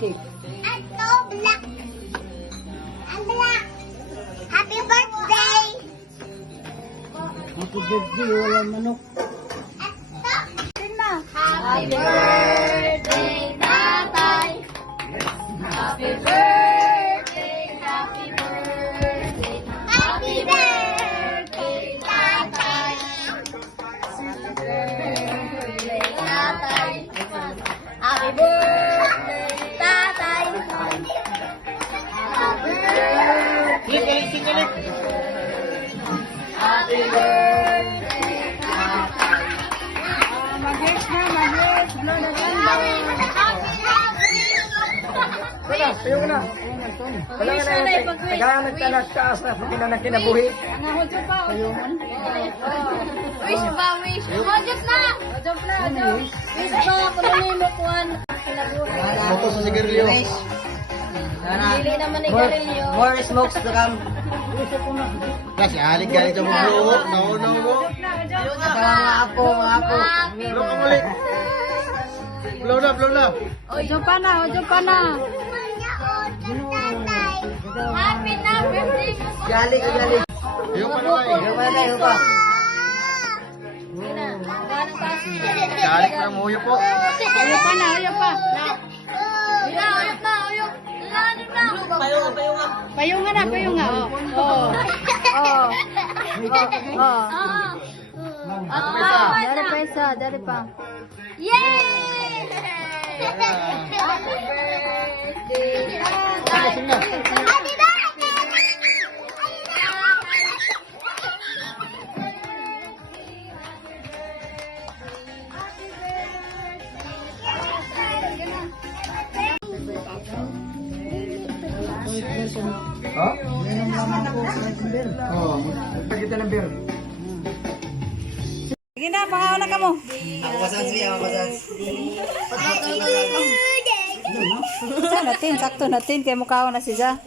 cake. Ato, black. Ang black. Happy birthday. Happy birthday, walang manok. Happy birthday, tatay. Happy birthday, happy birthday. Happy birthday, tatay. Happy birthday, tatay. Happy birthday, tatay. Happy birthday. Happy birthday, tatay. Mag-yes na, mag-yes. Blow na candle. Wala, tayo na. Wala nga na. Naghahanap ka na taas na kinabuhi. Wish ba, wish? Hojot na! Hojot na, hojot. Wish ba, kunin mo kuhan. Ako sa sigarilyo. Dili naman ni Garillo. More smokes to come. Kasi alik galit ang buo. No. Mga apo. Blow ka muli. Blow na. Ojo pa na, ojo pa na. Happy na birthday mo. Gali. Yung pa na. Gali pa ng muyo po. Oyo pa na, oyo pa. Uyok na. Payungan na, payungan. Oh. Dari pa isa, dari pa. Yay! Happy birthday. Happy birthday. Ha? Oo. Pagkita ng beer. Sige na, pangawa na ka mo. Ako masans. Sa natin, sakto natin, kay mukhaw na siya.